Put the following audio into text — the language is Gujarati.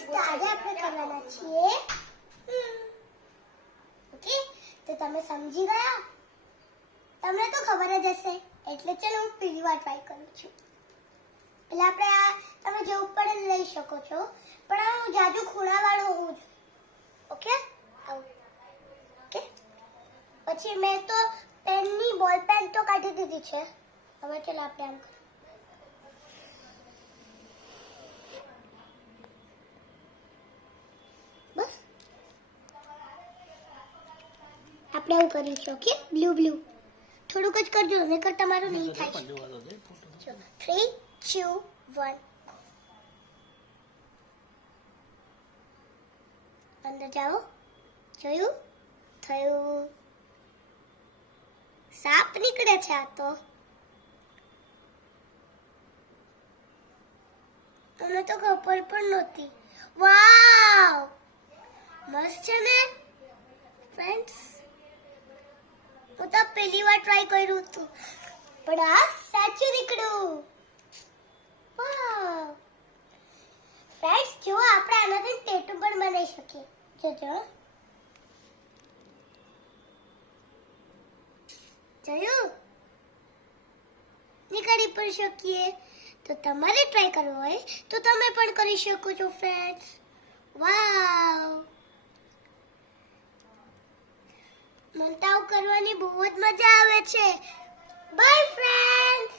ફ્રેન્ડ્સ તો આજે આપણે કરવાના છીએ ઓકે તો તમે સમજી ગયા તમને તો ખબર જ હશે એટલે ચલો હું પહેલી વાર ટ્રાય કરું છું એટલે આપણે આ તમે જે ઉપર લઈ શકો છો પણ આ જાજુ ખૂણાવાળું હોવું જોઈએ ઓકે ઓકે પછી મેં તો પેનની બોલ પેન તો કાઢી દીધી છે હવે ચલો આપણે આમ બસ આપણે આવું કરીશું ઓકે બ્લુ થોડુંક જ કરજો નહીતર તમારું નહીં થાય 3 2 1 અંદર જાઓ જોયું થયું સાપ નીકળે છે આ તો મને તો ખબર પણ નહોતી વાવ મસ્ત છે ને ફ્રેન્ડ્સ હું તો પહેલી વાર ટ્રાય કર્યું હતું પણ આ સાચું નીકળ્યું વાવ ફ્રેન્ડ્સ જો આપણે આનાથી ટેટુ પણ બનાવી શકીએ જોજો જોયું નીકળી પણ શકીએ તો તમારે ટ્રાય કરવો હોય તો તમે પણ કરી શકો છો ફ્રેન્ડ્સ વાવ મને તો આવું કરવાની બહુ જ મજા આવે છે બાય ફ્રેન્ડ્સ